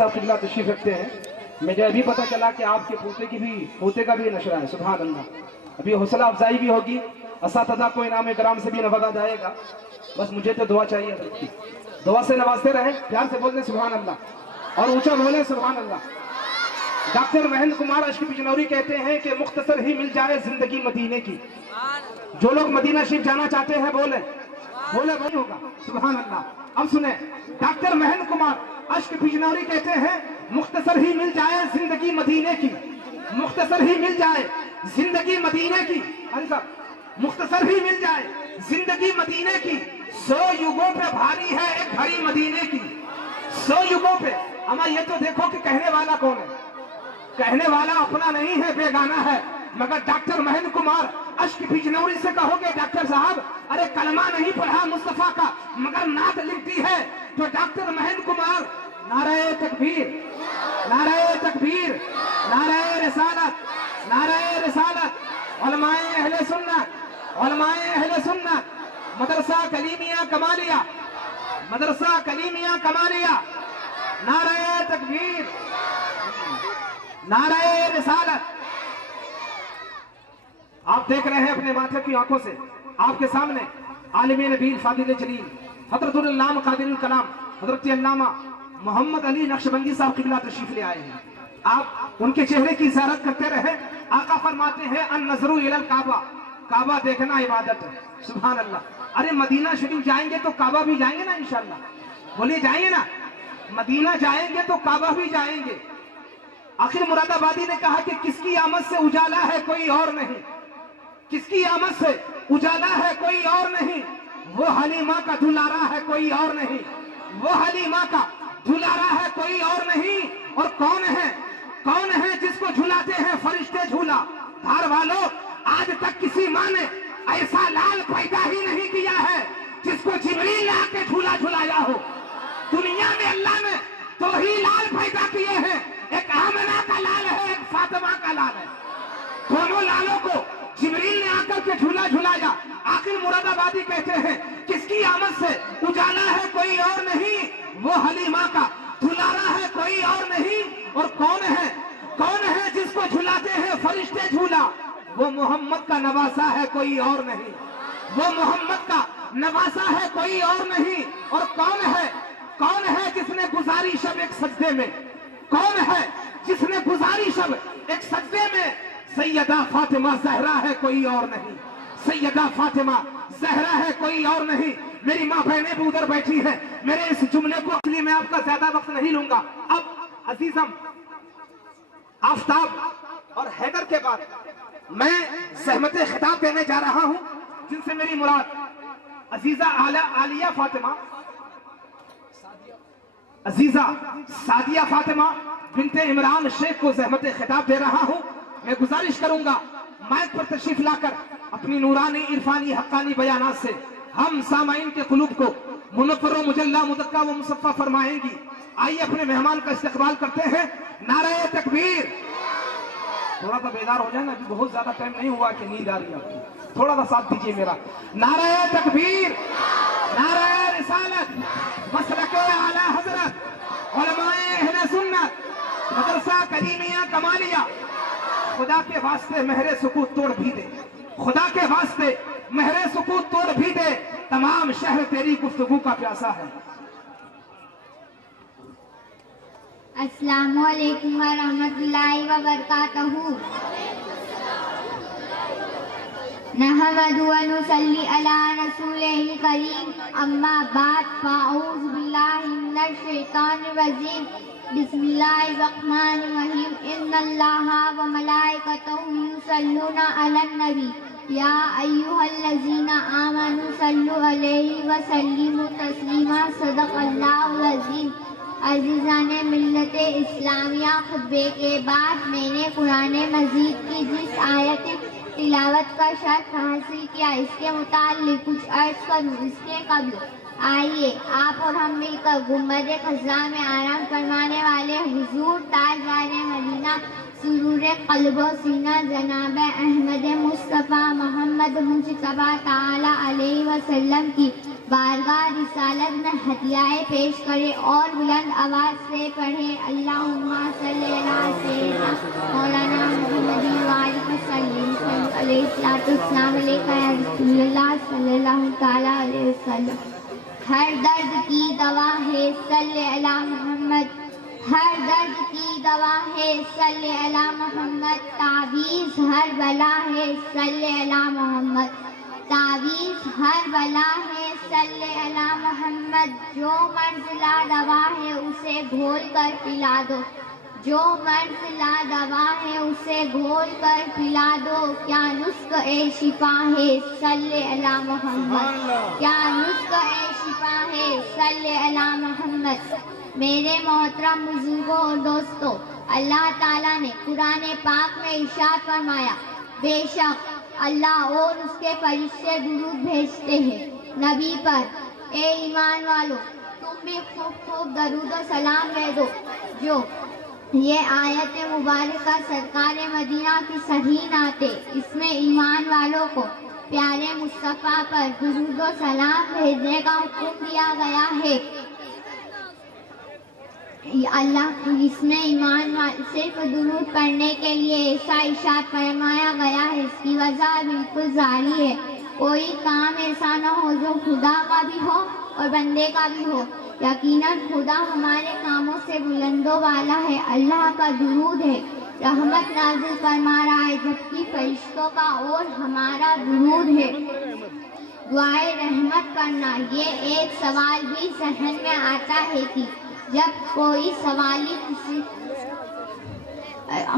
صاحب قبلہ تشریف رکھتے ہیں. مجھے ابھی پتہ چلا کہ آپ کے پوتے کا بھی نشرہ ہے. سبحان اللہ. ابھی حوصلہ افزائی بھی ہوگی, اساتذہ کو انعام کرام سے بھی نوازا جائے گا. بس مجھے تو دعا چاہیے حضرت کی. دعا سے نوازتے رہیں, پیار سے بولتے سبحان اللہ اور اونچا بولیں سبحان اللہ. ڈاکٹر مہندر کمار اشکی بجنوری کہتے ہیں کہ مختصر ہی مل جائے زندگی مدینے کی. جو لوگ مدینہ شریف جانا چاہتے ہیں بولیں وہی ہوگا. سبحان اللہ. اب سنیں, ڈاکٹر مہندر کمار اشکی بجنوری کہتے ہیں مختصر ہی مل جائے زندگی مدینے کی, مختصر ہی مل جائے زندگی مدینے کی. مختصر ہی مل جائے زندگی مدینے کی, 100 یگوں پہ بھاری ہے ایک گھڑی مدینے کی. 100 یگوں پہ. اما یہ تو دیکھو کہ کہنے والا کون ہے. کہنے والا اپنا نہیں ہے, بیگانہ ہے. مگر ڈاکٹر مہندر کمار اشکی بجنوری سے کہو گے ڈاکٹر صاحب ارے کلمہ نہیں پڑھا مصطفیٰ کا مگر نعت لکھتی ہے, تو ڈاکٹر مہندر کمار نعرہ تکبیر, نعرہ تکبیر, نعرہ رسالت, نعرہ رسالت. علماء اہل سنت, علماء اہل سنت, مدرسہ کلیمیہ کمالیہ, مدرسہ کلیمیہ کمالیہ, نعرہ تکبیر, نعرہ رسالت. آپ دیکھ رہے ہیں اپنے ماتھے کی آنکھوں سے, آپ کے سامنے عالم نبیل فاضل جلیل حضرت العلامہ قادر الکلام حضرت علامہ محمد علی نقشبندی صاحب قبلہ تشریف لے آئے ہیں. آپ ان کے چہرے کی زیارت کرتے رہے. آقا فرماتے ہیں النظر الی الکعبہ, کعبہ دیکھنا عبادت ہے. سبحان اللہ. ارے مدینہ شریف جائیں گے تو کعبہ بھی جائیں گے نا انشاءاللہ. بولیے جائیں گے نا. مدینہ جائیں گے تو کعبہ بھی جائیں گے. آخر مراد آبادی نے کہا کہ کس کی آمد سے اجالا ہے کوئی اور نہیں, کس کی آمد سے اجالا ہے کوئی اور نہیں, وہ حلیمہ کا دلارا ہے کوئی اور نہیں, وہ حلیمہ کا دلارا ہے کوئی اور نہیں. اور کون ہے جس کو جھلاتے ہیں فرشتے جھولا. دھار والوں, آج تک کسی ماں نے ایسا لال پیدا ہی نہیں کیا ہے جس کو جبریل نے آ کے جھولا جھلایا ہو. دنیا میں اللہ نے تو ہی لال پیدا کیے ہیں, ایک آمنہ کا لال ہے, ایک فاطمہ کا لال ہے. دونوں لالوں کو جبریل نے آ کر کے جھولا جھلایا. آخر مراد آبادی کہتے ہیں کس کی آمد سے اجالا ہے کوئی اور نہیں, وہ حلیمہ کا دلارا ہے کوئی اور نہیں. اور کون ہے جس کو جھلاتے ہیں فرشتے جھولا, وہ محمد کا نواسا ہے کوئی اور نہیں, وہ محمد کا نواسا ہے کوئی اور نہیں. اور کون ہے جس نے گزاری شب ایک سجدے میں, کون ہے جس نے گزاری شب ایک سجدے میں, سیدہ فاطمہ زہرا ہے کوئی اور نہیں, سیدہ فاطمہ زہرا ہے کوئی اور نہیں. میری ماں بہنیں بھی ادھر بیٹھی ہیں. میرے اس جملے کو اس لیے میں آپ کا زیادہ وقت نہیں لوں گا. اب عزیزم, آفتاب اور حیدر کے بعد میں زحمت خطاب دینے جا رہا ہوں, جن سے میری مراد عزیزہ عالیہ فاطمہ, عزیزہ سعدیہ فاطمہ بنت عمران شیخ کو زحمت خطاب دے رہا ہوں. میں گزارش کروں گا مائک پر تشریف لا کر اپنی نورانی عرفانی حقانی بیانات سے ہم سامعین کے قلوب کو منور و مجلہ مدکہ و مصفہ فرمائیں گی. آئیے اپنے مہمان کا استقبال کرتے ہیں. نعرہ تکبیر. تھوڑا سا بیدار ہو جائے نا, ابھی بہت زیادہ ٹائم نہیں ہوا کہ نیند آ رہی ہے, تھوڑا سا ساتھ دیجیے میرا. نعرہ تکبیر, نعرہ رسالت, مسلک اعلی حضرت, علماء اہل سنت, مدرسہ کلیمیہ کمالیہ. خدا کے واسطے مہر سکوت توڑ بھی دے, خدا کے واسطے مہر سکوت توڑ بھی دے, تمام شہر تیری گفتگو کا پیاسا ہے. السلام علیکم ورحمۃ اللہ وبرکاتہ. نحمد و نصلی علی رسولہ الکریم, اما بعد, فاعوذ باللہ من الشیطان الرجیم. بسم اللہ الرحمن الرحیم. ان اللہ و ملائکتہ یصلون علی النبی یا ایھا الذین آمنوا صلوا علیہ وسلموا تسلیما. صدق اللہ العظیم. عزیزان ملت اسلامیہ, خطبے کے بعد میں نے قرآن مجید کی جس آیت تلاوت کا شرف حاصل کیا, اس کے متعلق کچھ عرض کروں. اس کے قبل آئیے آپ اور ہم مل کر گنبد خضرا میں آرام فرمانے والے حضور تاجدار مدینہ سرور قلب و سینہ جناب احمد مصطفیٰ محمد مجتبیٰ تعالی علیہ وسلم کی بارگاہ رسالت میں ہدیہ پیش کرے اور بلند آواز سے پڑھے اللہم صلی علی سیدنا مولانا محمد وآلہ وسلم علیہ الصلوۃ والسلام علیکہ یا رسول اللہ صلی اللہ تعالیٰ علیہ وسلم۔ ہر درد کی دوا ہے صلی علی محمد، ہر درد کی دوا ہے صلی علی محمد، تعویذ ہر بلا ہے صلی علی محمد، تعویذ ہر بلا ہے صلی علی محمد، جو مرض لا دوا ہے اسے گھول کر پلا دو، جو مرض لا دوا ہے اسے گھول کر پلا دو، کیا نسخہ شفا ہے صلی علی محمد، کیا نسخہ شفا ہے صلی علی محمد۔ میرے محترم بزرگوں اور دوستوں، اللہ تعالیٰ نے قرآن پاک میں ارشاد فرمایا، بے شک اللہ اور اس کے فرشتے درود بھیجتے ہیں نبی پر، اے ایمان والو تم بھی خوب خوب درود و سلام دے دو۔ جو یہ آیت مبارکہ سرکار مدینہ کی صحیح نعت ہے، اس میں ایمان والوں کو پیارے مصطفیٰ پر درود و سلام بھیجنے کا حکم دیا گیا ہے۔ اللہ اس میں ایمان صرف درود پڑھنے کے لیے ایسا ارشاد فرمایا گیا ہے، اس کی وجہ بالکل ظاہری ہے۔ کوئی کام ایسا نہ ہو جو خدا کا بھی ہو اور بندے کا بھی ہو۔ یقیناً خدا ہمارے کاموں سے بلند و بالا ہے، اللہ کا درود ہے، رحمت نازل فرما رہا ہے، جبکہ فرشتوں کا اور ہمارا درود ہے۔ دعائے رحمت کرنا، یہ ایک سوال بھی ذہن میں آتا ہے کہ جب کوئی سوالی کسی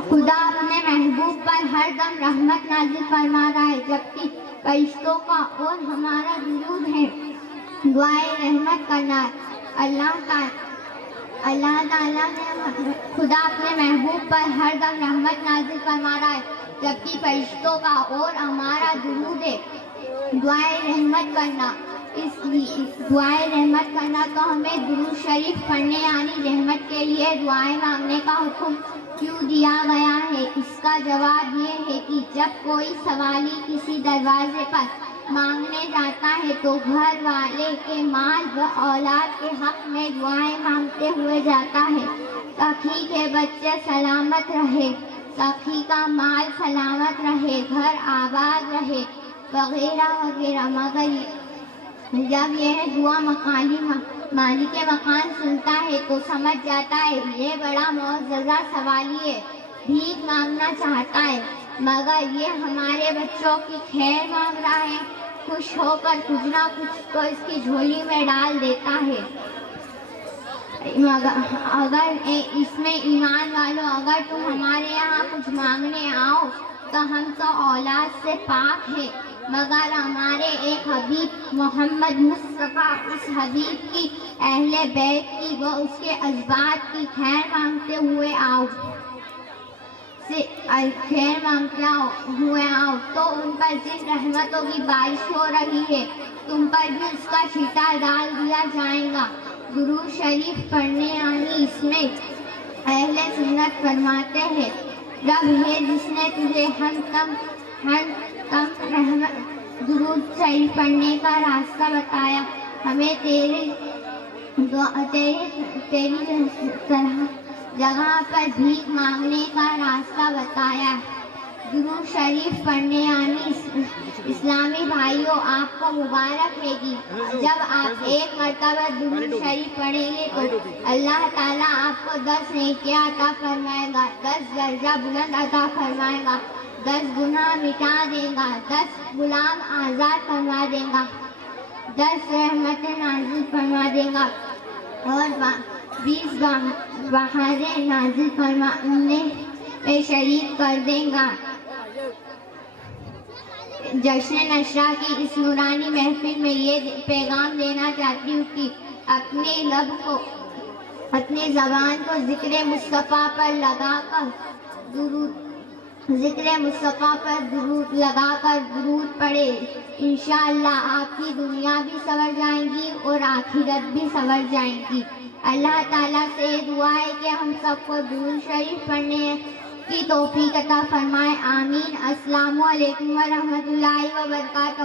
خدا اپنے محبوب پر ہر دم رحمت نازل فرما رہا ہے، جبکہ فرشتوں کا اور ہمارا درود ہے۔ دعائے رحمت کرنا، اللہ تعالیٰ نے خدا اپنے محبوب پر ہر دم رحمت نازل فرما رہا ہے، جبکہ فرشتوں کا اور ہمارا درود ہے۔ دعائے رحمت کرنا، دعائے رحمت کرنا تو ہمیں درود شریف پڑھنے یعنی رحمت کے لیے دعائیں مانگنے کا حکم کیوں دیا گیا ہے؟ اس کا جواب یہ ہے کہ جب کوئی سوالی کسی دروازے پر مانگنے جاتا ہے تو گھر والے کے مال و اولاد کے حق میں دعائیں مانگتے ہوئے جاتا ہے، سخی کے بچے سلامت رہے، سخی کا مال سلامت رہے، گھر آباد رہے، وغیرہ وغیرہ۔ مگر جب یہ دعا مالک مکان سنتا ہے تو سمجھ جاتا ہے یہ بڑا معززہ سوالی ہے، بھیک مانگنا چاہتا ہے، مگر یہ ہمارے بچوں کی خیر مانگ رہا ہے، خوش ہو کر کچھ نہ کچھ تو اس کی جھولی میں ڈال دیتا ہے۔ اگر اس میں ایمان والوں، اگر تم ہمارے یہاں کچھ مانگنے آؤ تو ہم تو اولاد سے پاک ہیں، مگر ہمارے ایک حبیب محمد مصطفیٰ، اس حبیب کی اہل بیت کی و اس کے ازواج کی خیر مانگتے ہوئے آؤ، تو ان پر جن رحمتوں کی بارش ہو رہی ہے تم پر بھی اس کا چھیٹا ڈال دیا جائے گا۔ درود شریف پڑھنے یعنی اس میں اہل سنت فرماتے ہیں، رب ہے جس نے تجھے ہر دم درود شریف پڑھنے کا راستہ بتایا، ہمیں تیری طرح جگہ پر بھیک مانگنے کا راستہ بتایا۔ درود شریف پڑھنے یعنی اسلامی بھائیوں آپ کو مبارک ہے کہ جب آپ ایک مرتبہ درود شریف پڑھیں گے تو اللہ تعالیٰ آپ کو 10 نیکیاں عطا فرمائے گا، 10 درجہ بلند عطا فرمائے گا، 10 گناہ مٹا دے گا، 10 غلام آزاد فرما دے گا، 10 رحمتیں نازل فرما دے گا اور 20 بہاریں نازل فرمانے میں شریک کر دے گا۔ جشن نشرہ کی اس نورانی محفل میں یہ پیغام دینا چاہتی ہوں کہ اپنے لب کو، اپنی زبان کو ذکر مصطفیٰ پر لگا کر درود پڑھے، انشاءاللہ آپ کی دنیا بھی سنور جائیں گی اور آخرت بھی سنور جائیں گی۔ اللہ تعالیٰ سے دعا ہے کہ ہم سب کو درود شریف پڑھنے کی توفیق عطا فرمائے، آمین۔ السلام علیکم ورحمۃ اللہ وبرکاتہ۔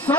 100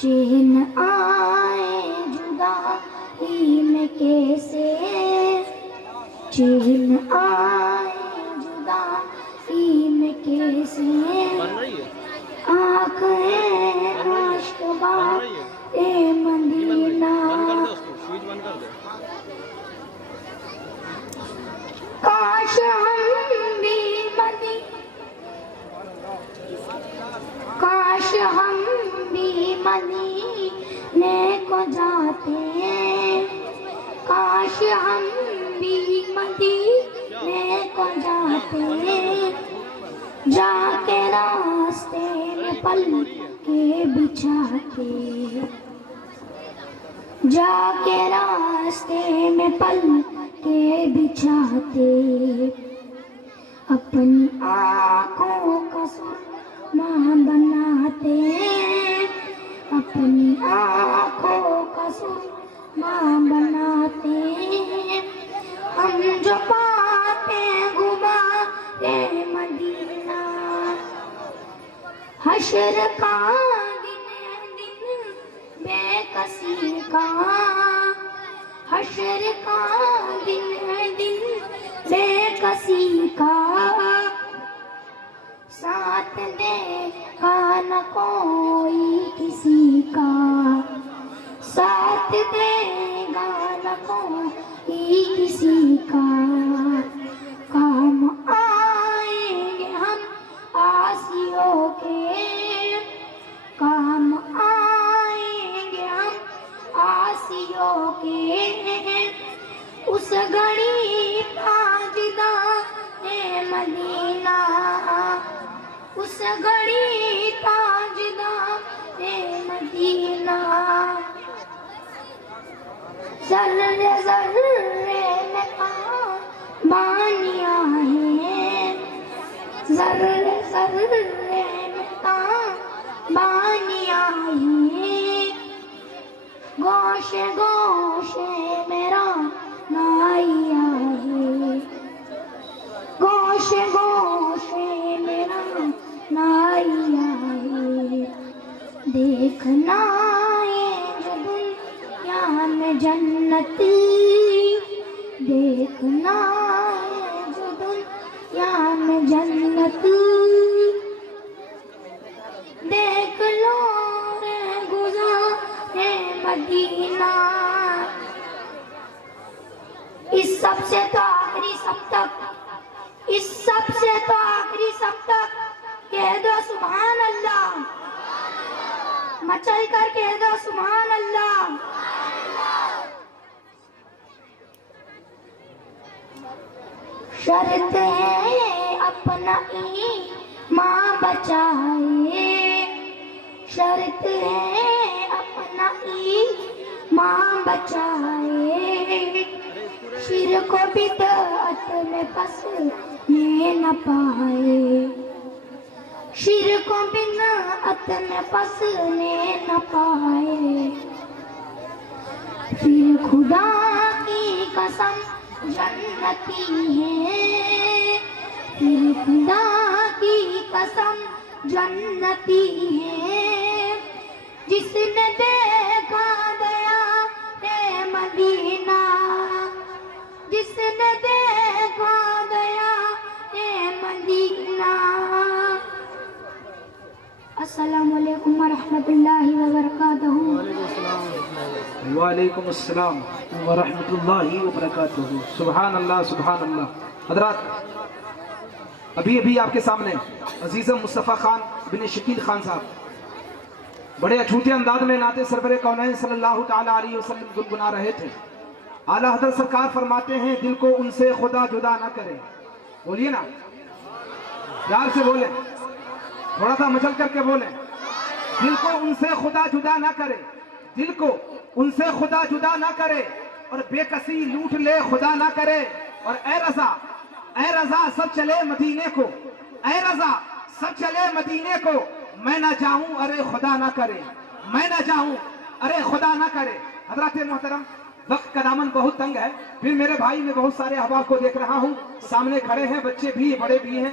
چین آئے جدائی میں کیسے، چین آئے جدائی میں کیسے، آنکھیں عشق بار مدینہ، کاش ہم بھی کاش ہم بھی مدینے کو جاتے، کاش ہم بھی مدینے کو جاتے، جا کے راستے میں پل کے بچھاتے، جا کے راستے میں پل کے بچھاتے، اپنی آنکھوں کا سرما بناتے، اپنی آنکھوں کا سرما بناتے، ہم جو پاتے غبارے مدینہ، حشر کا دن بے کسی کا، حشر کا دن بے کسی کا، ساتھ دے گا نہ کوئی کسی کا، ساتھ دے گا نہ کوئی کسی کا، کام آئیں گے ہم آسیوں کے، کام آئیں گے ہم آسیوں کے، اس گھڑی تاجدار مدینہ، اس گھڑی تاجدار مدینہ، ذرے ذرے میں قربانیاں ہیں، ذرے ذرے میں قربانیاں ہیں، گوشے گوشے میرا نائیا ہے، گوشے گوشے میرا نائیا ہے، دیکھنا ہے جو دنیا میں جنت، دیکھنا ہے جو دنیا میں جنت، دیکھ لو رے گزارے مدینہ، اس سب سے تو آخری سب تک، اس سب سے تو آخری سب تک کہہ دو سبحان اللہ، مچل کر کہہ دو سبحان اللہ، شرط ہے اپنا ایمان بچائے، شرط ہے اپنا ایمان بچائے، شرک و بدعت میں پھنسنے نہ پائے، شرک و بدعت میں پھنسنے نہ پائے، پھر خدا کی قسم جنتی ہے، پھر خدا کی قسم جنتی ہے، جس نے دیکھا گیا ہے مدینہ، جس نے دیکھا گیا ہے مدینہ۔ السلام علیکم ورحمۃ اللہ وبرکاتہ۔ وعلیکم السلام ورحمۃ اللہ وبرکاتہ۔ سبحان اللہ سبحان اللہ۔ حضرات، ابھی آپ کے سامنے عزیزم مصطفیٰ خان بن شکیل خان صاحب بڑے اچھوتے انداز میں نعت سرور کونین صلی اللہ تعالی علیہ وسلم گنگنا رہے تھے۔ اعلیٰ حضرت سرکار فرماتے ہیں دل کو ان سے خدا جدا نہ کرے۔ بولیے نا، پیار سے بولیں، تھوڑا سا مچل کر کے بولیں۔ دل کو ان سے خدا جدا نہ کرے، دل کو ان سے خدا جدا نہ کرے، اور بے کسی لوٹ لے خدا نہ کرے۔ اور اے رضا سب چلے مدینے کو، اے رضا سب چلے مدینے کو، میں نہ جاؤں ارے خدا نہ کرے، میں نہ جاؤں ارے خدا نہ کرے۔ حضرات محترم، وقت کا دامن بہت تنگ ہے، پھر میرے بھائی میں بہت سارے احباب کو دیکھ رہا ہوں، سامنے کھڑے ہیں، بچے بھی بڑے بھی ہیں۔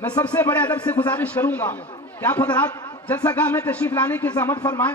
میں سب سے بڑے ادب سے گزارش کروں گا کہ آپ حضرات جلسہ گاہ میں تشریف لانے کی زحمت فرمائیں،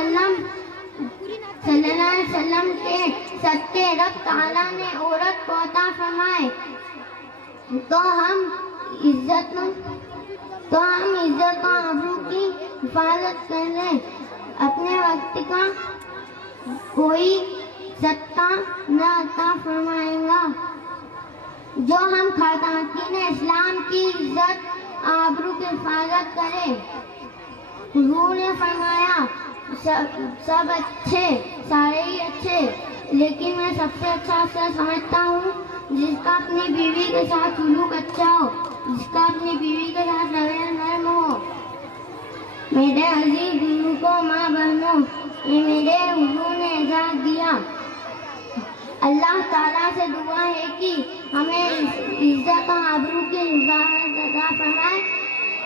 علیہ وسلم کے صدقے رب تعالیٰ نے عورت کو عطا فرمائے تو ہم عزت و آبرو کی حفاظت کر لیں. اپنے وقت کا کوئی صدقہ نہ عطا فرمائے گا. جو ہم خواتین اسلام کی عزت آبرو کی حفاظت کرے. حضور نے فرمایا سب اچھے، سارے ہی اچھے، لیکن میں سب سے اچھا افسر سمجھتا ہوں جس کا اپنی بیوی کے ساتھ سلوک اچھا ہو، جس کا اپنی بیوی کے ساتھ رویہ نرم ہو. میرے عزیز بزرگوں، ماں بہنوں، یہ میرے حضور نے اعزاز دیا. اللہ تعالیٰ سے دعا ہے کہ ہمیں عزت و آبرو کی حفاظت عطا فرمائے،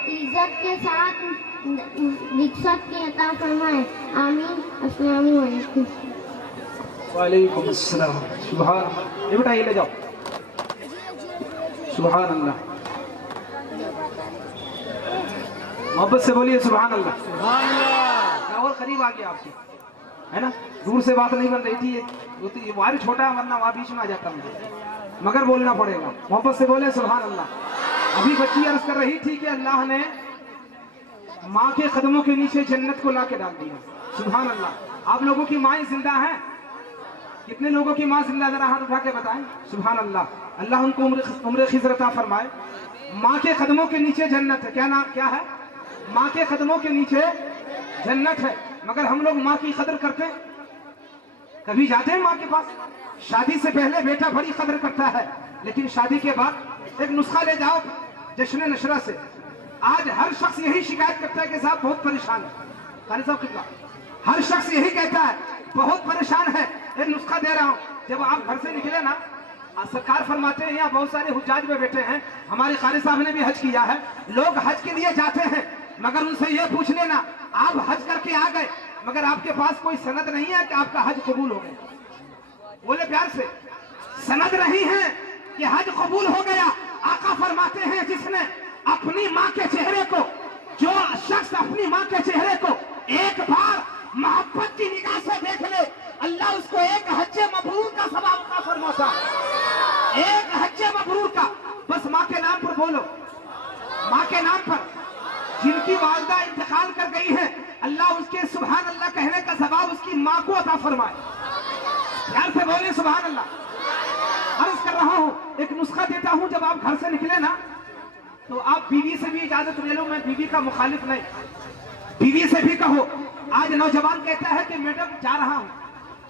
عزت کے ساتھ رخصت کی عطا فرمائے. آمین. السلام علیکم. وعلیکم السلام. سبحان اللہ. یہ بیٹا یہ لے جاؤ. سبحان اللہ. محبت سے بولیے سبحان اللہ. میں اور قریب آ گیا آپ کے، ہے نا، دور سے بات نہیں بن رہی تھی. یہ وہاں بھی چھوٹا ہے، ورنہ وہاں بیچ میں آ جاتا مجھے، مگر بولنا پڑے گا. محبت سے بولے سبحان اللہ. ابھی بچی عرض کر رہی تھی کہ اللہ نے ماں کے قدموں کے نیچے جنت کو لا کے ڈال دیا. سبحان اللہ. آپ لوگوں کی مائیں زندہ ہیں؟ کتنے لوگوں کی ماں زندہ؟ ذرا ہاتھ اٹھا کے بتائیں. سبحان اللہ. اللہ ان کو عمر خضر عطا فرمائے. ماں کے قدموں کے نیچے جنت ہے. کیا ہے؟ ماں کے قدموں کے نیچے جنت ہے. مگر ہم لوگ ماں کی قدر کرتے ہیں؟ کبھی جاتے ہیں ماں کے پاس؟ شادی سے پہلے بیٹا بڑی قدر کرتا ہے، لیکن شادی کے بعد ایک نسخہ لے جاؤ جشن نشرہ سے. آج ہر شخص یہی شکایت کرتا ہے کہ صاحب بہت پریشان ہے. قاری صاحب کتنا ہر شخص یہی کہتا ہے بہت پریشان ہے. ایک نسخہ دے رہا ہوں. جب آپ گھر سے نکلے نا، سرکار فرماتے ہیں یہاں بہت سارے حجاج میں بیٹھے ہیں، ہمارے قاری صاحب نے بھی حج کیا ہے. لوگ حج کے لیے جاتے ہیں، مگر ان سے یہ پوچھ لینا آپ حج کر کے آ گئے، مگر آپ کے پاس کوئی سند نہیں ہے کہ آپ کا حج قبول ہو گیا. بولے پیار سے. سند نہیں ہے کہ حج قبول ہو گیا. آقا فرماتے ہیں جس نے اپنی ماں کے چہرے کو، جو شخص اپنی ماں کے چہرے کو ایک بار محبت کی نگاہ سے دیکھ لے، اللہ اس کو ایک حج مبرور کا ثواب عطا فرماتا. ایک حج مبرور کا. بس ماں کے نام پر بولو. ماں کے نام پر جن کی والدہ انتقال کر گئی ہے، اللہ اس کے سبحان اللہ کہنے کا ثواب اس کی ماں کو عطا فرمائے. پیار سے بولے سبحان اللہ. عرض کر رہا ہوں ایک نسخہ دیتا ہوں. جب آپ گھر سے نکلے نا تو آپ بیوی سے بھی اجازت لے لو. میں بیوی کا مخالف نہیں، بیوی سے بھی کہو. آج نوجوان کہتا ہے کہ میڈم جا رہا ہوں.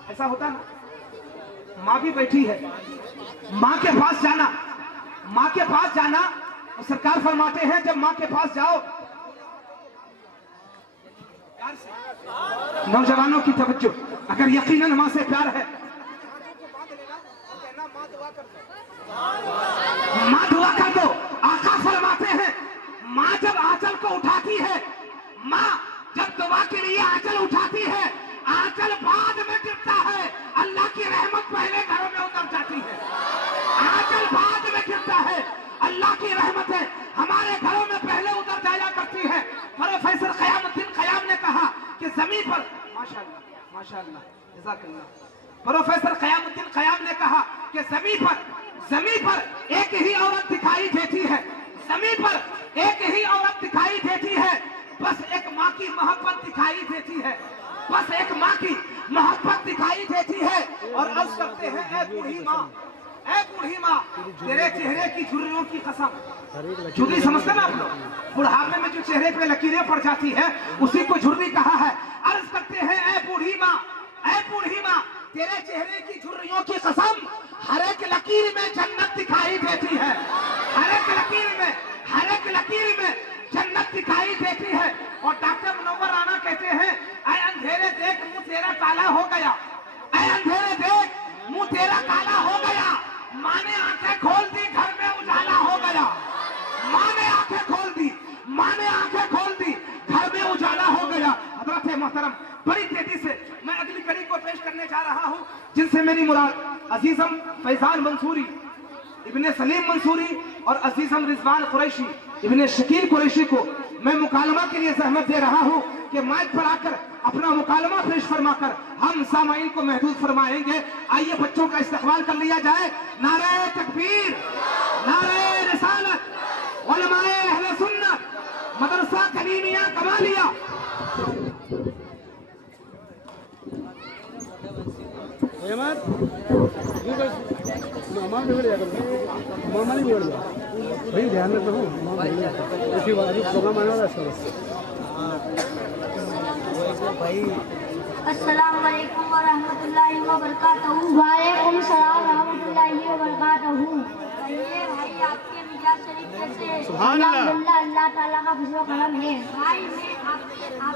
ایسا ہوتا نا، ماں بھی بیٹھی ہے. ماں کے پاس جانا، ماں کے پاس جانا. سرکار فرماتے ہیں جب ماں کے پاس جاؤ، نوجوانوں کی توجہ، اگر یقیناً ماں سے پیار ہے، ماں دعا کر دو. آقا فرماتے ہیں ماں جب آنچل کو اٹھاتی ہے، ماں جب دعا کے لیے آنچل اٹھاتی ہے، آنچل بعد میں گرتا ہے. اللہ کی رحمت پہلے گھروں میں اتر جاتی ہے. آنچل بعد میں گرتا ہے. اللہ کی رحمتیں ہمارے گھروں میں پہلے اتر جایا کرتی ہے. پروفیسر قیام الدین قیام نے کہا کہ زمین پر، ماشاءاللہ ماشاءاللہ جزاک اللہ. پروفیسر قیام الدین قیام نے کہا کہ زمین پر ایک ہی عورت دکھائی دیتی ہے. زمین پر ایک ہی عورت دکھائی دیتی ہے. بس ایک ماں کی محبت دکھائی دیتی ہے. بس ایک ماں کی محبت دکھائی دیتی ہے. اور عرض کرتے ہیں اے بوڑھی ماں، اے بوڑھی ماں، تیرے چہرے کی جھریوں کی قسم. جھری سمجھتے نا آپ لوگ؟ بڑھاپے میں جو چہرے پہ لکیریں پڑ جاتی ہے اسی کو جھری کہا ہے. عرض کرتے ہیں اے بوڑھی ماں، اے بوڑھی ماں، تیرے چہرے کی جھریوں کی قسم، ہر ایک لکیر میں جنت دکھائی دیتی ہے. ہر ایک لکیر میں جنت دکھائی دیتی ہے. اور ڈاکٹر منور رانا کہتے ہیں اے اندھیرے دیکھ منہ تیرا کالا ہو گیا. اے اندھیرے دیکھ منہ تیرا کالا ہو گیا. ماں نے آنکھیں کھول دی، گھر میں اجالا ہو گیا. ماں نے آنکھیں کھول دی، گھر میں اجالا ہو گیا. حضرت محترم، بڑی تیزی سے میں اگلی کڑی کو پیش کرنے جا رہا ہوں، جن سے میری مراد عزیزم فیضان منصوری ابن سلیم منصوری اور عزیزم رضوان قریشی ابن شکیل قریشی کو میں مکالمہ کے لیے زحمت دے رہا ہوں کہ مائک پر آ کر اپنا مکالمہ پیش فرما کر ہم سامعین کو محدود فرمائیں گے۔ آئیے بچوں کا استقبال کر لیا جائے۔ نعرہ تکبیر، نعرہ رسالت، علماء اہل سنت، مدرسہ کلیمیہ کمالیہ۔ السلام علیکم ورحمۃ اللہ وبرکاتہ۔ وعلیکم السلام ورحمۃ اللہ وبرکاتہ۔ بھائی آپ کے مزاج شریف کیسے؟ سبحان اللہ۔ اللہ تعالیٰ کا فضل و کرم ہے۔ بھائی میں آپ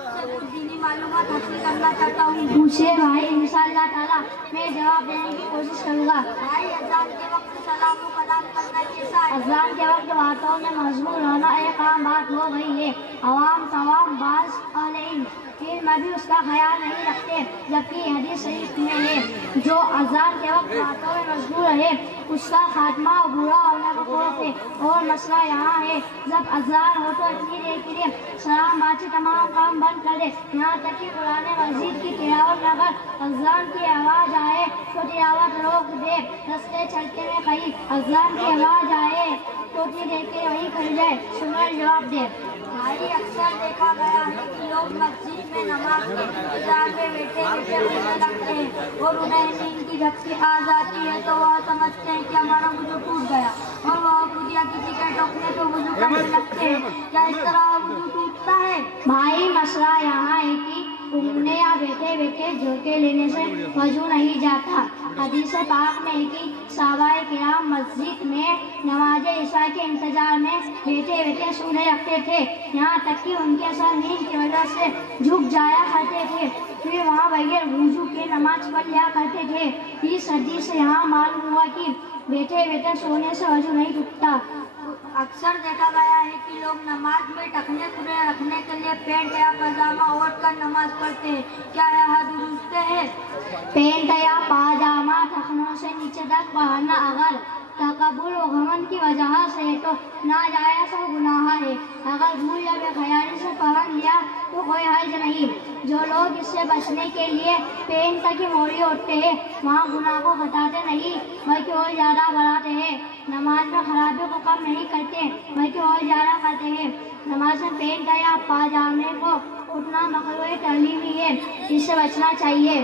سے کچھ دینی معلومات حاصل کرنا چاہتا ہوں۔ پوچھے بھائی، انشاءاللہ تعالیٰ میں جواب دینے کی کوشش کروں گا۔ بھائی اذان کے وقت سلام و کلام کرنا کیسا ہے؟ اذان کے وقت باتوں میں مضمون ہونا ایک عام بات ہو گئی ہے۔ عوام تمام بعض اہل علم میں بھی اس کا خیال نہیں رکھتے، جبکہ حدیث شریف میں ہے جو اذان کے وقت باتوں میں مشغول رہے اس کا خاتمہ برا ہونے کا خوف ہے۔ اور مسئلہ یہاں ہے، جب اذان ہو تو اتنی دیر کے لیے سلام باچی تمام کام بند کر دے، یہاں تک کہ قرآن مجید کی تلاوت اگر اذان کی آواز آئے تو تلاوت روک دے، رستے چلتے میں کہیں اذان کی آواز آئے تو اتنی دیر کے لیے وہیں کھڑ جائے، سنور جواب دے۔ بھائی اکثر دیکھا گیا ہے کہ لوگ مسجد میں نماز کے انتظار میں بیٹھے بیٹھے رونے لگتے ہیں اور انہیں نیند کی جھپکی آ جاتی ہے تو وہ سمجھتے ہیں کہ ہمارا وضو ٹوٹ گیا اور وہ خود یا کسی کے ٹوکنے پہ وضو کرنے لگتے ہیں۔ کیا اس طرح وضو ٹوٹتا ہے؟ بھائی مسئلہ یہاں ہے کہ گھومنے یا بیٹھے بیٹھے جھوکے لینے سے وضو نہیں جاتا۔ حدیث پاک میں ہے کہ صحابہ کرام مسجد میں نماز عشاء کے انتظار میں بیٹھے بیٹھے سونے لگتے تھے، یہاں تک کہ ان کے سر نیند کی وجہ سے جھک جایا کرتے تھے، پھر وہاں بغیر وضو کے نماز پڑھ لیا کرتے تھے۔ اس حدیث سے یہاں معلوم ہوا کہ بیٹھے بیٹھے سونے سے وضو نہیں ٹوٹتا۔ اکثر دیکھا گیا ہے کہ لوگ نماز میں ٹخنے کھلے رکھنے کے لیے پینٹ یا پاجامہ اوڑھ کر نماز پڑھتے ہیں، کیا یہ درست ہے؟ پینٹ یا پاجامہ ٹخنوں سے نیچے تک پہننا اگر تکبر و گھمنڈ کی وجہ سے تو ناجائز و گناہ ہے، اگر بھول یا بے خیالی سے پہن لیا تو کوئی حرج نہیں۔ جو لوگ اس سے بچنے کے لیے پینٹ کی موڑی اوڑھتے ہیں وہاں گناہ کو گھٹاتے نہیں بلکہ اور زیادہ بڑھاتے ہیں، نماز میں خرابی کو کم نہیں کرتے بلکہ اور زیادہ کرتے ہیں۔ نماز میں پینٹ یا پاجامے کو اٹھنا مکروہ تعلیمی ہے، اس سے بچنا چاہیے۔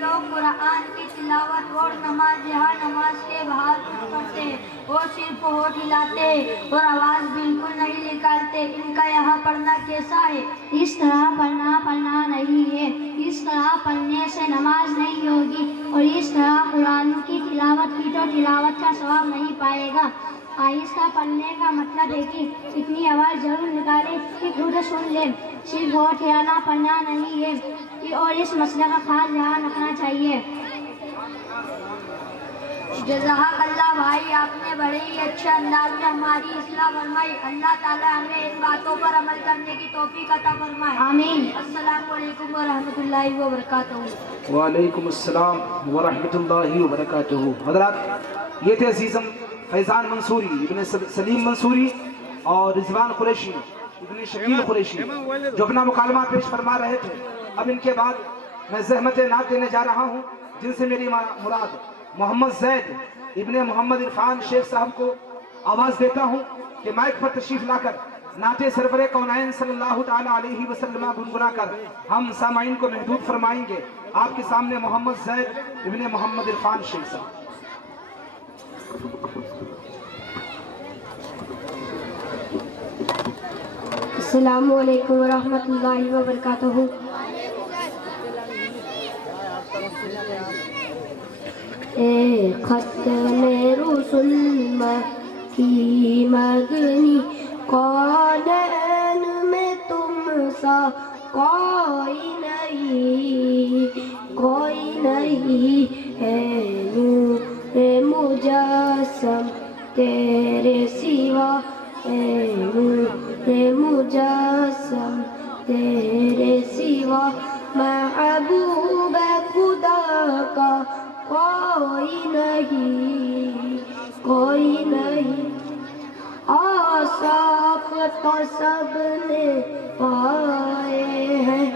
لوگ قرآن کی تلاوت اور نماز کے باہر پڑھتے اور صرف ہونٹ ہلاتے اور آواز بالکل نہیں نکالتے، ان کا یہاں پڑھنا کیسا ہے؟ اس طرح پڑھنا نہیں ہے، اس طرح پڑھنے سے نماز نہیں ہوگی اور اس طرح قرآن کی تلاوت کی تو تلاوت کا ثواب نہیں پائے گا۔ آہستہ پڑھنے کا مطلب ہے کہ اتنی آواز ضرور نکالے کہ خود سن لے، صرف ہونٹ ہلانا پڑھنا نہیں ہے اور اس مسئلے کا خاص دھیان رکھنا چاہیے۔ جزاک اللہ بھائی، آپ نے بڑے ہی اچھے انداز میں ہماری اصلاح فرمائی۔ اللہ تعالیٰ ہمیں ان باتوں پر عمل کرنے کی توفیق عطا فرمائے، آمین۔ السلام علیکم ورحمۃ اللہ وبرکاتہ۔ وعلیکم السلام ورحمۃ اللہ وبرکاتہ۔ حضرات، یہ تھے عزیزم فیضان منصوری ابن سلیم منصوری اور رضوان قریشی ابن شکیل قریشی جو اپنا مکالمہ پیش فرما رہے تھے۔ اب ان کے بعد میں زحمت نعت دینے جا رہا ہوں، جن سے میری مراد محمد زید ابن محمد عرفان شیخ صاحب کو آواز دیتا ہوں کہ مائک پر تشریف لا کر نعت سرور کونین صلی اللہ تعالیٰ علیہ وسلم گنگنا کر ہم سامعین کو محدود فرمائیں گے۔ آپ کے سامنے محمد زید ابن محمد عرفان شیخ صاحب۔ السلام علیکم ورحمۃ اللہ وبرکاتہ۔ اے ختم رسل کی مگنی، کونین میں تم سا کوئی نہیں ہے، نور مجسم تیرے سوا، اے نور مجسم تیرے سوا، محبوب خدا کا کوئی نہیں، آصاف تو سب نے پائے ہیں،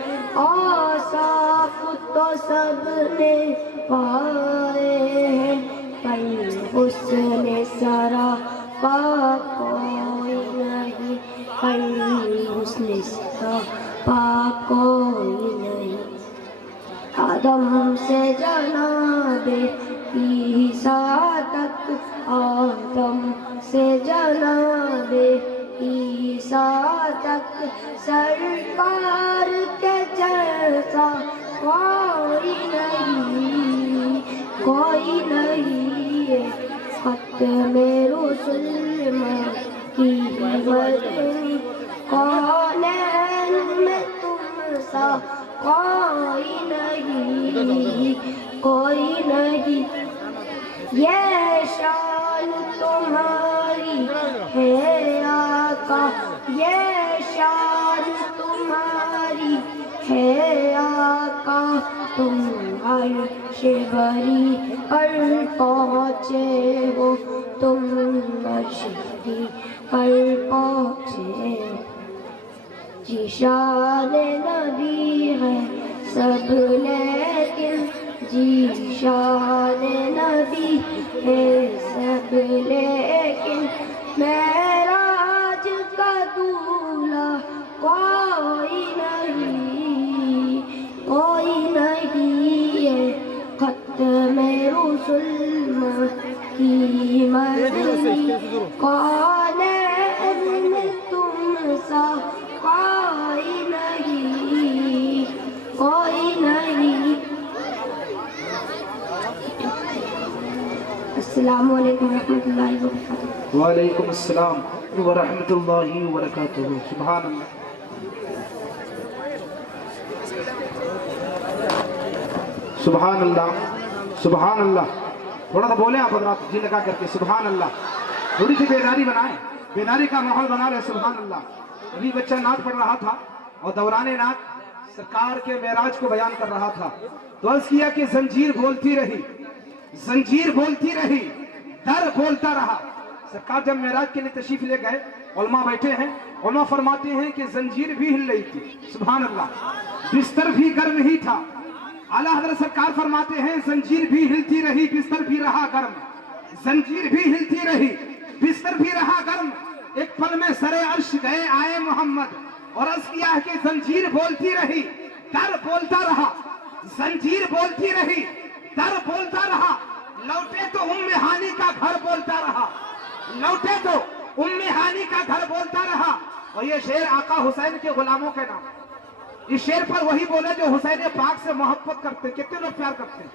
سب نے پائے ہیں، پر حسن سرا پا کوئی نہیں، پر حسن سرا پا کوئی نہیں۔ آدم سے جناب عیسیٰ تک، آدم سے جناب عیسیٰ تک، سرکار کے جیسا کوئی نہیں، کوئی نہیں۔ ختم رسل کی مدنی، کونین میں تم سا کوئی نہیں، کوئی نہیں۔ یہ شان تمہاری ہے آقا، یہ شان تمہاری ہے آقا، تم عرش بری پر پہنچے ہو، تم عرش بری پر پہنچے ہو۔ جی شان نبی ہے سب لیکن، جی شان نبی ہے سب لیکن، معراج کا دولہا کوئی نہیں، کوئی نہیں ہے۔ ختم رسل کی مدنی، کونین میں تم سا کوئی نہیں، کوئی نہیں۔ السلام علیکم ورحمۃ اللہ وبرکاتہ۔ وعلیکم السلام ورحمۃ اللہ وبرکاتہ۔ سبحان اللہ۔ سبحان اللہ، سبحان اللہ۔ تھوڑا سا بولیں آپ حضرات جی لگا کر کے، سبحان اللہ۔ تھوڑی سی بیداری بنائیں، بیداری کا ماحول بنا رہے، سبحان اللہ۔ ابھی بچہ نعت پڑھ رہا تھا اور دوران نعت سرکار کے معراج کو بیان کر رہا تھا، تو عرض کیا کہ زنجیر بولتی رہی، زنجیر بولتی رہی، در بولتا رہا۔ سرکار جب معراج کے لیے تشریف لے گئے، علماء بیٹھے ہیں، علماء فرماتے ہیں کہ زنجیر بھی ہل رہی تھی، سبحان اللہ، بستر بھی گرم ہی تھا۔ اعلیٰ حضرت سرکار فرماتے ہیں زنجیر بھی ہلتی رہی، بستر بھی رہا گرم، زنجیر بھی ہلتی رہی، بستر بھی رہا گرم۔ ایک پل میں سرے عرش گئے آئے محمد، اور عرض کیا ہے کہ زنجیر بولتی رہی، در بولتا رہا، زنجیر بولتی رہی، در بولتا رہا، لوٹے تو ام ہانی کا گھر بولتا رہا، لوٹے تو ام ہانی کا گھر بولتا رہا۔ اور یہ شعر آقا حسین کے غلاموں کے نام، اس شعر پر وہی بولے جو حسین پاک سے محبت کرتے۔ کتنے لوگ پیار کرتے ہیں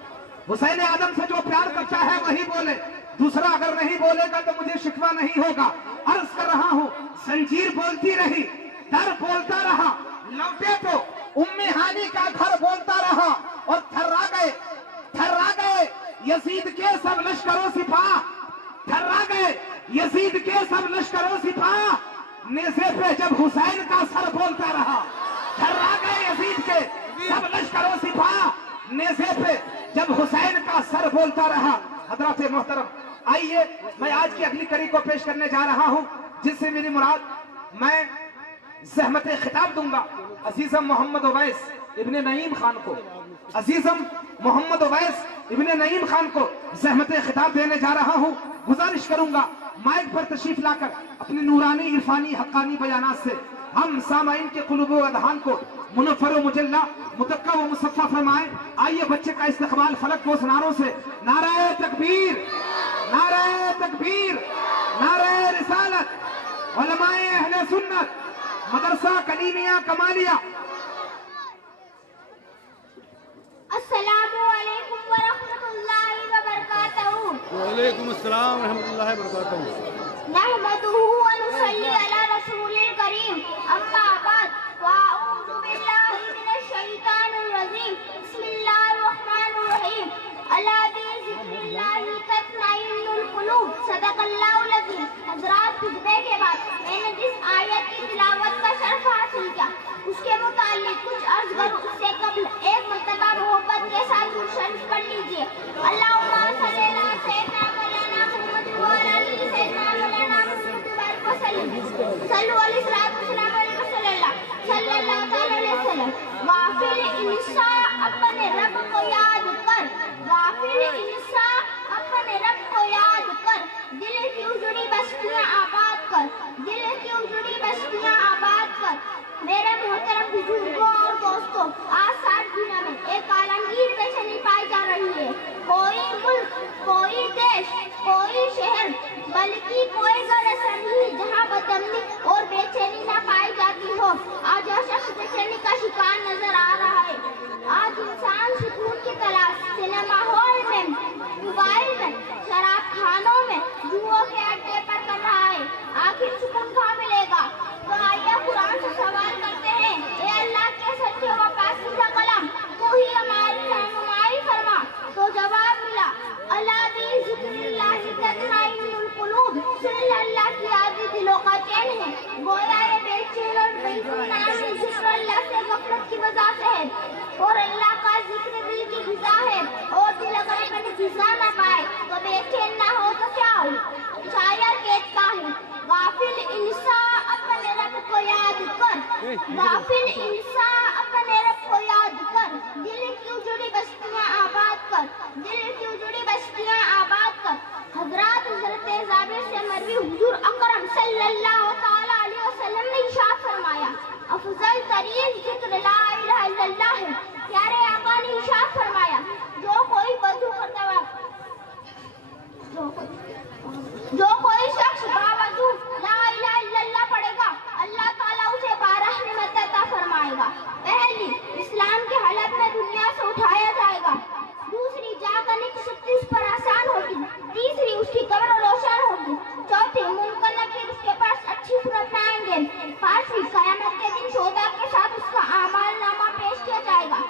حسین آدم سے؟ جو پیار کرتا ہے وہی بولے، دوسرا اگر نہیں بولے گا تو مجھے شکوہ نہیں ہوگا۔ عرض کر رہا ہوں زنجیر بولتی رہی، در بولتا رہا، لوٹے تو ام ہانی کا گھر بولتا رہا، اور تھرا گئے یزید کے سب لشکروں سپاہ، تھرا گئے یزید کے سب لشکروں سپاہ، نیزے پہ جب حسین کا سر بولتا رہا، تھرا گئے یزید کے سب لشکروں سپاہ، نیزے پہ جب حسین کا سر بولتا رہا۔ حضرات محترم، آئیے میں آج کی اگلی کڑی کو پیش کرنے جا رہا ہوں، جس سے میری مراد میں زحمت خطاب دوں گا عزیزم محمد اویس ابن نعیم خان کو، عزیزم محمد اویس ابن نعیم خان کو زحمت خطاب دینے جا رہا ہوں۔ گزارش کروں گا مائک پر تشریف لا کر اپنی نورانی عرفانی حقانی بیانات سے ہم سامعین کے قلوب و اذہان کو منفر و مجلہ متقع و مصفہ فرمائیں۔ آئیے بچے کا استقبال فلک کو نعروں سے، نعرہ تکبیر، نعرہ تکبیر، نعرہ رسالت، علماء اہل سنت، مدرسہ کلیمیہ کمالیہ۔ السلام علیکم ورحمۃ اللہ وبرکاتہ۔ وعلیکم السلام ورحمۃ اللہ وبرکاتہ۔ نحمده ونصلي على رسول الكريم، اما بعد، واعوذ بالله من الشیطان الرجیم، بسم اللہ الرحمن الرحیم، الا بذکر اللہ تطمئن القلوب، صدق اللہ العظیم۔ حضرات، خطبے کے بعد میں نے جس آیت کی تلاوت کا شرف حاصل کیا اس کے متعلق کچھ عرض کروں، اس سے قبل ایک مرتبہ محبت کے ساتھ درود شریف پڑھ لیجیے۔ اللہم صلی علی سیدنا مولانا محمد وعلی آلہ سیدنا مولانا محمد وبارک وسلم، صلو علیہ السلام علیہ وسلم، صلی اللہ تعالی علیہ وسلم۔ غافل انسان اپنے رب کو اور اللہ کا ذکر دل کی غذا ہے، اور دل اگر اپنی غذا نہ پائے تو بے چین نہ ہو تو کیا ہو؟ شاعر کہتا ہے غافل انسان اپنے رب کو یاد کر، غافل انسان اپنے رب کو یاد کر، دل کی اجڑی بستیاں آباد کر، دل کی اجڑی بستیاں آباد کر۔ حضرات جابر سے مروی حضور اکرم صلی اللہ تعالی علیہ وسلم نے ارشاد فرمایا افضل ترین ذکر لا الہ الا اللہ ہے۔ پیارے آقا نے ارشاد فرمایا جو کوئی وضو کرتا ہوا جو کوئی شخص باوضو لا الہ الا اللہ پڑھے گا اللہ تعالیٰ اسے 12 نعمتیں عطا فرمائے گا۔ پہلی، اسلام کے حالت میں دنیا سے اٹھایا جائے گا۔ دوسری، جا کرنے کی شکتی اس پر آسان ہوگی۔ تیسری، اس کی قبر روشن ہوگی۔ چوتھی، منکر نکیر اس کے پاس اچھی صورت میں آئیں گے۔ پانچویں، قیامت کے دن شہداء کے ساتھ اس کا اعمال نامہ پیش کیا جائے گا۔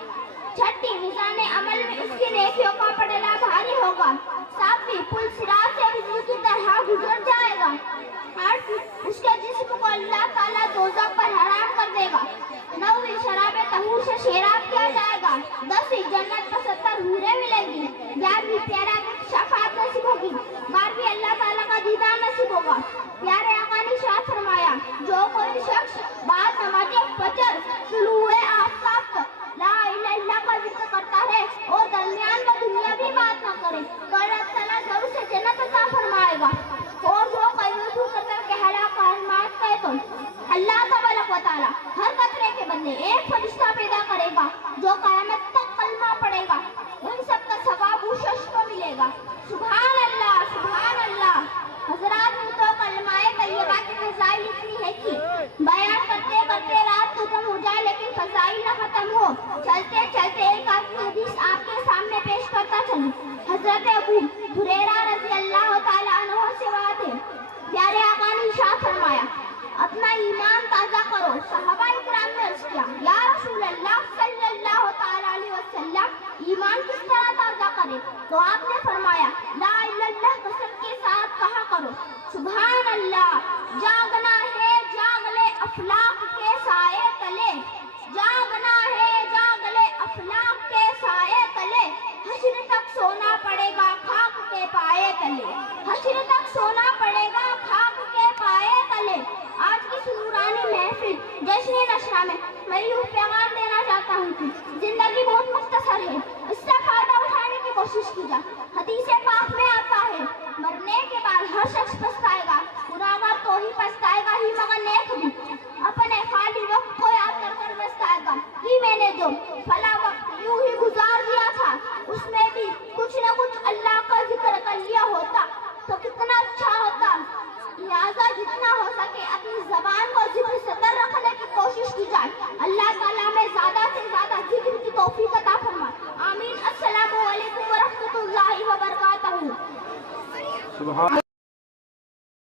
چھٹی، میزان عمل میں اس کی نیکیوں کا پٹلا بھاری ہوگا۔ ساتویں، پل صراط سے بجلی کی طرح گزر جائے گا۔ آٹھویں، اس کے جسم کو اللہ تعالیٰ دوزخ پر حرام کر دے گا۔ نویں، شراب طہور سے شیراب کیا جائے گا۔ 10ویں، جنت پر 70 حوریں ملیں گی۔ 11ویں، پیارے آقا کی شفاعت نصیب ہوگی۔ 12ویں، اللہ تعالیٰ کا دیدار نصیب ہوگا۔ پیارے آقا نے ارشاد فرمایا جو کوئی شخص بعد نماز فجر طلوع آفتاب تک لا الہ الا اللہ کا ذکر کرتا ہے اور درمیان میں دنیاوی بات نہ کرے تو اللہ تعالیٰ ضرور سے جنت عطا فرمائے گا۔ اور جو کوئی وضو کرتا ہے کہ ہلاک کلمات کہے تو اللہ تبارک و تعالیٰ ہر قطرے کے بدلے ایک فرشتہ پیدا کرے گا جو قیامت تک کلمہ پڑھے گا۔ ان سب کا ثواب اس شخص کو ملے گا۔ سبحان اللہ، سبحان اللہ۔ حضرات نے تو کلمہ طیبہ کی فضائل اتنی ہے کہ بیان کرتے کرتے رات ختم ہو جائے لیکن فضائل نہ ختم ہو۔ چلتے چلتے ایک آدمی حدیث آپ کے سامنے پیش کرتا چلوں۔ حضرت ابو ہریرہ رضی اللہ تعالی عنہ سے بات ہے۔ پیارے آقا نے ارشاد فرمایا اپنا ایمان تازہ کرو۔ صحابہ اکرام نے عرض کیا یا رسول اللہ صلی اللہ تعالی علیہ وسلم ایمان کس طرح تازہ کرے؟ تو آپ نے فرمایا لا الہ الا اللہ قسم کے ساتھ کہا کرو سبحان اللہ۔ جاگنا ہے جاگ لے افلاق کے سائے تلے، جاگنا ہے جاگ لے افلاق کے سائے تلے، حشر تک سونا پڑے گا خاک کے پائے تلے، حشر تک سونا